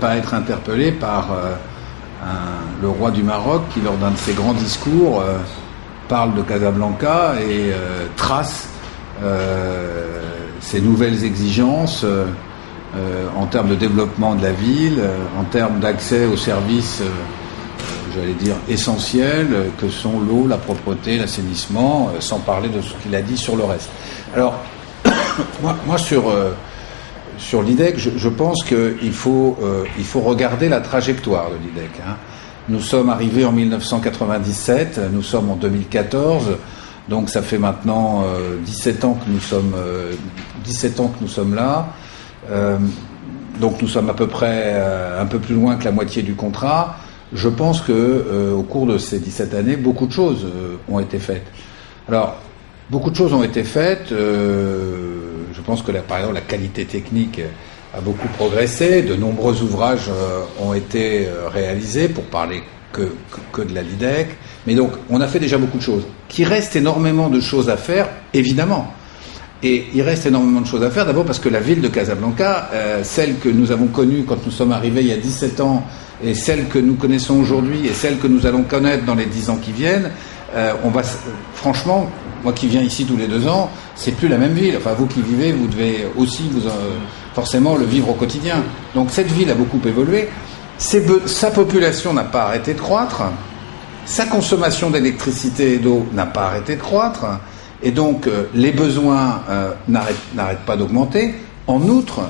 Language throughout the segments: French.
pas être interpellé par le roi du Maroc qui, lors d'un de ses grands discours, parle de Casablanca et trace ses nouvelles exigences en termes de développement de la ville, en termes d'accès aux services, j'allais dire, essentiels, que sont l'eau, la propreté, l'assainissement, sans parler de ce qu'il a dit sur le reste. Alors, moi sur l'IDEC, je pense qu'il faut regarder la trajectoire de l'IDEC. Nous sommes arrivés en 1997, nous sommes en 2014, donc ça fait maintenant 17 ans que nous sommes là. Donc nous sommes à peu près un peu plus loin que la moitié du contrat. Je pense que au cours de ces 17 années, beaucoup de choses ont été faites. Alors, beaucoup de choses ont été faites. Je pense que par exemple la qualité technique a beaucoup progressé. De nombreux ouvrages ont été réalisés, pour parler que de la LIDEC. Mais donc, on a fait déjà beaucoup de choses. Qu'il reste énormément de choses à faire, évidemment. Et il reste énormément de choses à faire, d'abord parce que la ville de Casablanca, celle que nous avons connue quand nous sommes arrivés il y a 17 ans, et celle que nous connaissons aujourd'hui, et celle que nous allons connaître dans les 10 ans qui viennent, franchement, moi qui viens ici tous les 2 ans, c'est plus la même ville. Enfin, vous qui vivez, vous devez aussi forcément le vivre au quotidien. Donc cette ville a beaucoup évolué. Sa population n'a pas arrêté de croître. Sa consommation d'électricité et d'eau n'a pas arrêté de croître. Et donc, les besoins n'arrêtent pas d'augmenter. En outre,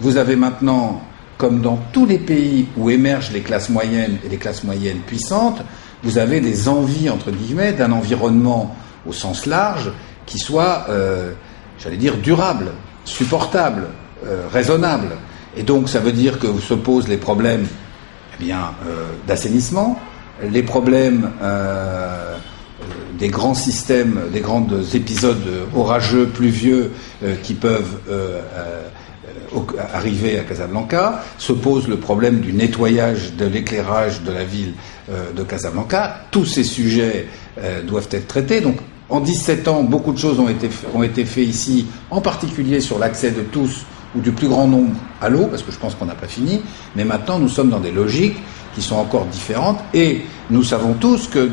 vous avez maintenant, comme dans tous les pays où émergent les classes moyennes et les classes moyennes puissantes, vous avez des envies, entre guillemets, d'un environnement au sens large qui soit, j'allais dire, durable, supportable, raisonnable. Et donc, ça veut dire que se posent les problèmes d'assainissement, les problèmes des grands systèmes, des grands épisodes orageux, pluvieux qui peuvent arriver à Casablanca, se pose le problème du nettoyage de l'éclairage de la ville de Casablanca. Tous ces sujets doivent être traités. Donc, en 17 ans, beaucoup de choses ont été faites ici, en particulier sur l'accès de tous ou du plus grand nombre à l'eau, parce que je pense qu'on n'a pas fini. Mais maintenant, nous sommes dans des logiques qui sont encore différentes, et nous savons tous que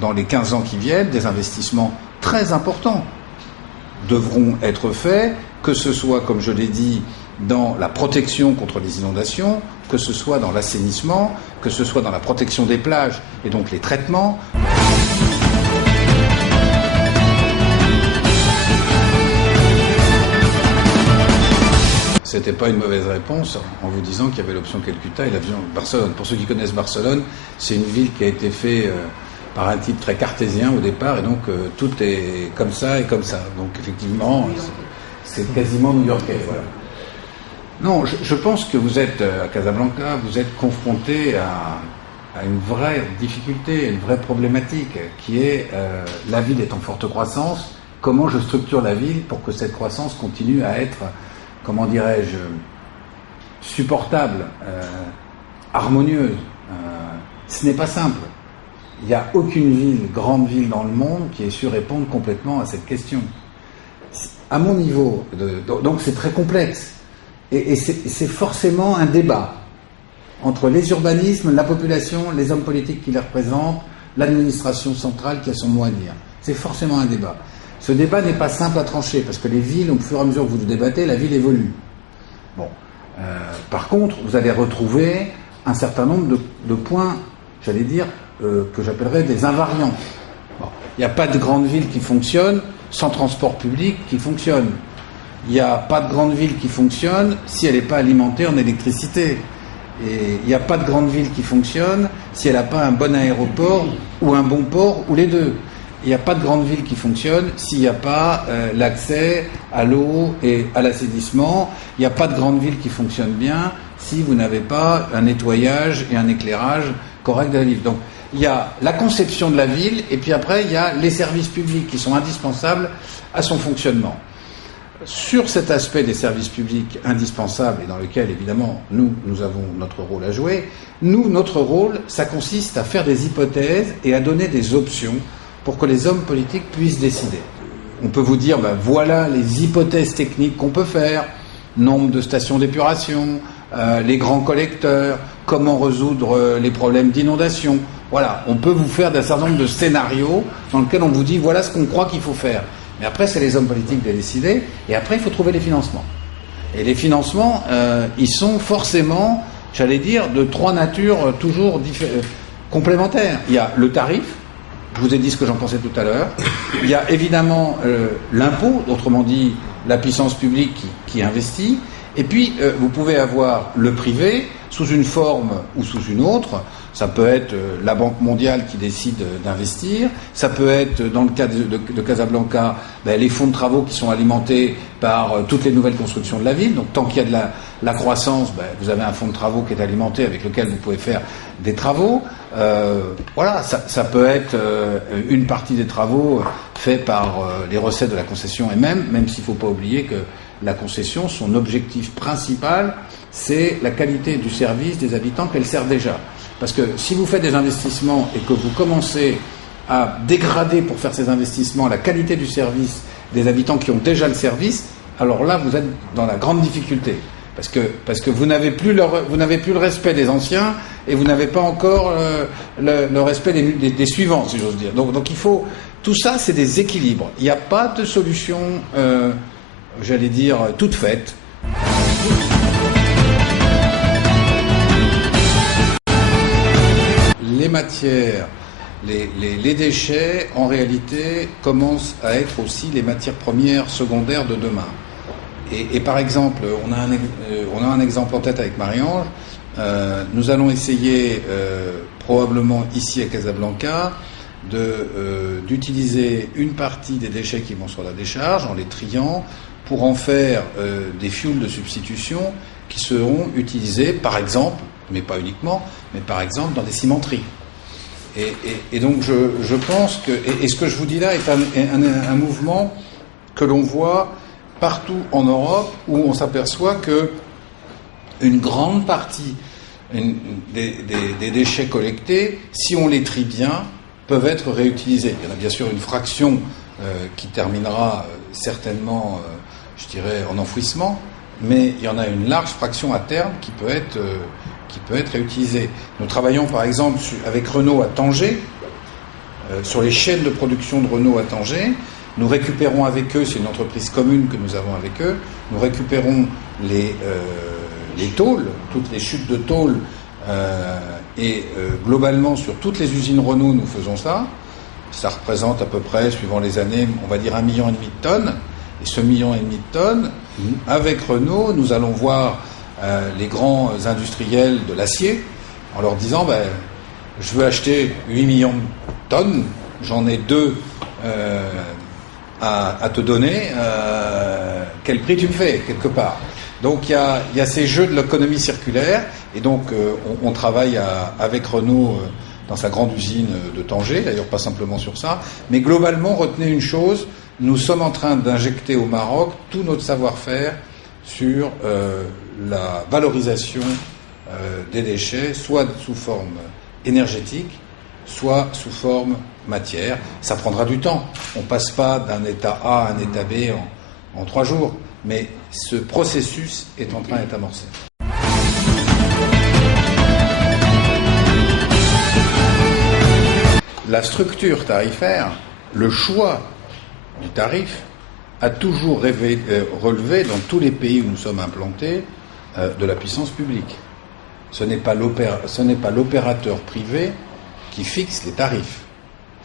dans les 15 ans qui viennent, des investissements très importants devront être faits, que ce soit, comme je l'ai dit, dans la protection contre les inondations, que ce soit dans l'assainissement, que ce soit dans la protection des plages, et donc les traitements. C'était pas une mauvaise réponse en vous disant qu'il y avait l'option Calcutta et l'option Barcelone. Pour ceux qui connaissent Barcelone, c'est une ville qui a été faite par un type très cartésien au départ, et donc tout est comme ça et comme ça. Donc effectivement, c'est quasiment new-yorkais. Voilà. Non, je pense que vous êtes à Casablanca, vous êtes confronté à une vraie difficulté, une vraie problématique, qui est la ville est en forte croissance. Comment je structure la ville pour que cette croissance continue à être, comment dirais-je, supportable, harmonieuse. Ce n'est pas simple. Il n'y a aucune grande ville dans le monde qui ait su répondre complètement à cette question. À mon niveau, donc c'est très complexe. Et c'est forcément un débat entre les urbanismes, la population, les hommes politiques qui les représentent, l'administration centrale qui a son mot à dire. C'est forcément un débat. Ce débat n'est pas simple à trancher, parce que les villes, au fur et à mesure que vous débattez, la ville évolue. Bon. Par contre, vous allez retrouver un certain nombre de points, j'allais dire, que j'appellerais des invariants. Bon. Il n'y a pas de grande ville qui fonctionne sans transport public qui fonctionne. Il n'y a pas de grande ville qui fonctionne si elle n'est pas alimentée en électricité. Et il n'y a pas de grande ville qui fonctionne si elle n'a pas un bon aéroport ou un bon port, ou les deux. Il n'y a pas de grande ville qui fonctionne s'il n'y a pas l'accès à l'eau et à l'assainissement. Il n'y a pas de grande ville qui fonctionne bien si vous n'avez pas un nettoyage et un éclairage correct de la ville. Donc il y a la conception de la ville, et puis après il y a les services publics qui sont indispensables à son fonctionnement. Sur cet aspect des services publics indispensables, et dans lequel évidemment nous avons notre rôle à jouer, notre rôle, ça consiste à faire des hypothèses et à donner des options pour que les hommes politiques puissent décider. On peut vous dire, voilà les hypothèses techniques qu'on peut faire, nombre de stations d'épuration, les grands collecteurs, comment résoudre les problèmes d'inondation. Voilà, on peut vous faire d'un certain nombre de scénarios dans lesquels on vous dit voilà ce qu'on croit qu'il faut faire. Mais après, c'est les hommes politiques de décider, et après, il faut trouver les financements. Et les financements, ils sont forcément, j'allais dire, de trois natures toujours complémentaires. Il y a le tarif, je vous ai dit ce que j'en pensais tout à l'heure. Il y a évidemment l'impôt, autrement dit la puissance publique qui investit. Et puis vous pouvez avoir le privé sous une forme ou sous une autre. Ça peut être la Banque mondiale qui décide d'investir. Ça peut être, dans le cas de Casablanca, les fonds de travaux qui sont alimentés par toutes les nouvelles constructions de la ville. Donc tant qu'il y a de la croissance, vous avez un fonds de travaux qui est alimenté avec lequel vous pouvez faire des travaux. Voilà, ça peut être une partie des travaux faits par les recettes de la concession. Et même s'il ne faut pas oublier que la concession, son objectif principal, c'est la qualité du service des habitants qu'elle sert déjà. Parce que si vous faites des investissements et que vous commencez à dégrader pour faire ces investissements la qualité du service des habitants qui ont déjà le service, alors là, vous êtes dans la grande difficulté. Parce que vous n'avez plus le respect des anciens et vous n'avez pas encore le respect des suivants, si j'ose dire. Donc il faut... Tout ça, c'est des équilibres. Il n'y a pas de solution, j'allais dire, toute faite. Les matières, les déchets, en réalité, commencent à être aussi les matières premières secondaires de demain. Et par exemple, on a un exemple en tête avec Marie-Ange. Nous allons essayer, probablement ici à Casablanca, d'utiliser une partie des déchets qui vont sur la décharge, en les triant, pour en faire des fuels de substitution qui seront utilisés, par exemple, mais pas uniquement, mais par exemple dans des cimenteries. Et donc je pense que, et ce que je vous dis là est un mouvement que l'on voit partout en Europe, où on s'aperçoit que une grande partie des déchets collectés, si on les trie bien, peuvent être réutilisés. Il y en a bien sûr une fraction qui terminera certainement, je dirais, en enfouissement, mais il y en a une large fraction à terme qui peut être réutilisée. Nous travaillons par exemple avec Renault à Tanger, sur les chaînes de production de Renault à Tanger. Nous récupérons avec eux, c'est une entreprise commune que nous avons avec eux, nous récupérons les tôles, toutes les chutes de tôles, et globalement sur toutes les usines Renault nous faisons ça. Ça représente à peu près, suivant les années, on va dire 1,5 million de tonnes. Et ce 1,5 million de tonnes, avec Renault, nous allons voir les grands industriels de l'acier en leur disant je veux acheter 8 millions de tonnes, j'en ai 2 à te donner, quel prix tu me fais, quelque part. Donc il y a ces jeux de l'économie circulaire, et donc on travaille avec Renault dans sa grande usine de Tanger, d'ailleurs pas simplement sur ça, mais globalement, retenez une chose, nous sommes en train d'injecter au Maroc tout notre savoir-faire sur la valorisation des déchets, soit sous forme énergétique, soit sous forme matière. Ça prendra du temps. On ne passe pas d'un état A à un état B en 3 jours, mais ce processus est en train d'être amorcé. La structure tarifaire, le choix du tarif, a toujours relevé dans tous les pays où nous sommes implantés de la puissance publique. Ce n'est pas l'opérateur privé qui fixe les tarifs.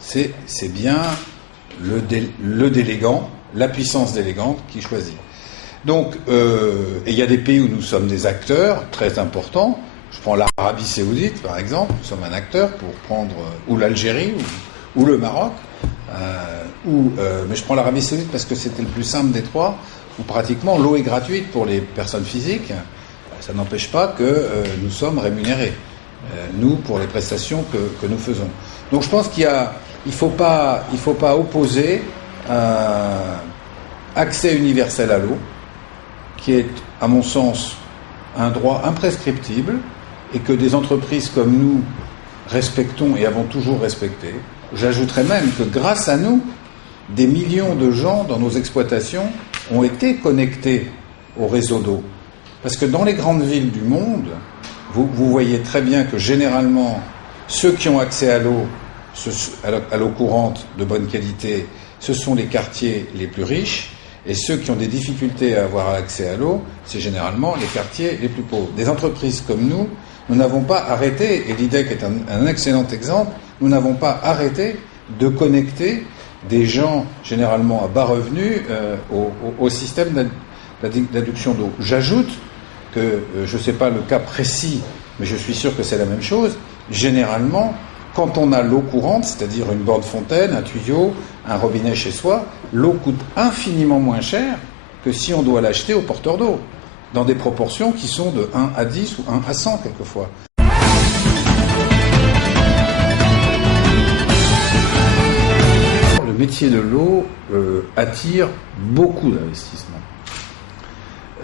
C'est bien le délégant, la puissance délégante qui choisit. Donc, et il y a des pays où nous sommes des acteurs très importants. Je prends l'Arabie Saoudite, par exemple. Nous sommes un acteur pour prendre, ou l'Algérie, ou le Maroc. Mais je prends l'Arabie Saoudite parce que c'était le plus simple des trois, où pratiquement l'eau est gratuite pour les personnes physiques. Ça n'empêche pas que nous sommes rémunérés, nous, pour les prestations que nous faisons. Donc je pense qu'il ne faut pas opposer accès universel à l'eau, qui est, à mon sens, un droit imprescriptible, et que des entreprises comme nous respectons et avons toujours respecté. J'ajouterais même que grâce à nous, des millions de gens dans nos exploitations ont été connectés au réseau d'eau. Parce que dans les grandes villes du monde, vous voyez très bien que généralement, ceux qui ont accès à l'eau courante de bonne qualité, ce sont les quartiers les plus riches, et ceux qui ont des difficultés à avoir accès à l'eau, c'est généralement les quartiers les plus pauvres. Des entreprises comme nous n'avons pas arrêté, et l'IDEC est un excellent exemple, nous n'avons pas arrêté de connecter des gens généralement à bas revenus au système d'adduction d'eau. J'ajoute que, je ne sais pas le cas précis, mais je suis sûr que c'est la même chose, généralement, quand on a l'eau courante, c'est-à-dire une borne fontaine, un tuyau, un robinet chez soi, l'eau coûte infiniment moins cher que si on doit l'acheter au porteur d'eau, dans des proportions qui sont de 1 à 10 ou 1 à 100 quelquefois. Le métier de l'eau attire beaucoup d'investissements.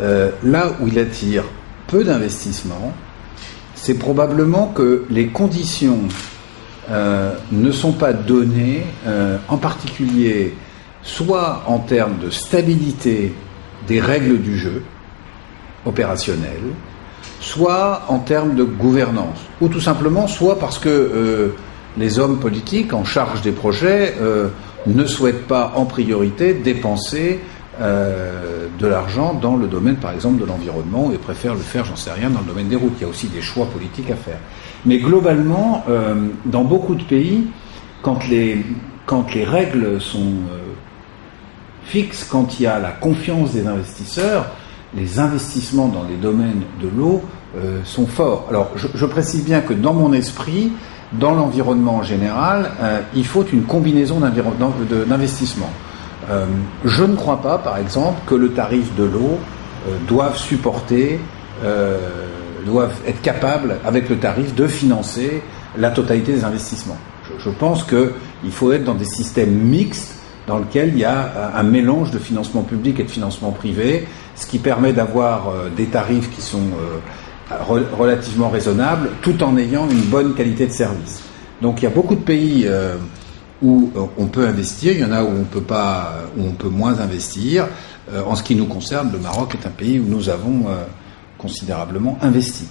Là où il attire peu d'investissements, c'est probablement que les conditions ne sont pas données, en particulier soit en termes de stabilité des règles du jeu opérationnelles, soit en termes de gouvernance, ou tout simplement soit parce que les hommes politiques en charge des projets ne souhaitent pas en priorité dépenser de l'argent dans le domaine, par exemple, de l'environnement, et préfèrent le faire, j'en sais rien, dans le domaine des routes. Il y a aussi des choix politiques à faire. Mais globalement, dans beaucoup de pays, quand les règles sont fixes, quand il y a la confiance des investisseurs, les investissements dans les domaines de l'eau sont forts. Alors, je précise bien que dans mon esprit, dans l'environnement en général, il faut une combinaison d'investissements. Je ne crois pas, par exemple, que le tarif de l'eau doive être capable, avec le tarif, de financer la totalité des investissements. Je pense qu'il faut être dans des systèmes mixtes dans lesquels il y a un mélange de financement public et de financement privé, ce qui permet d'avoir des tarifs qui sont relativement raisonnables, tout en ayant une bonne qualité de service. Donc il y a beaucoup de pays où on peut investir, il y en a où on peut moins investir. En ce qui nous concerne, le Maroc est un pays où nous avons considérablement investi.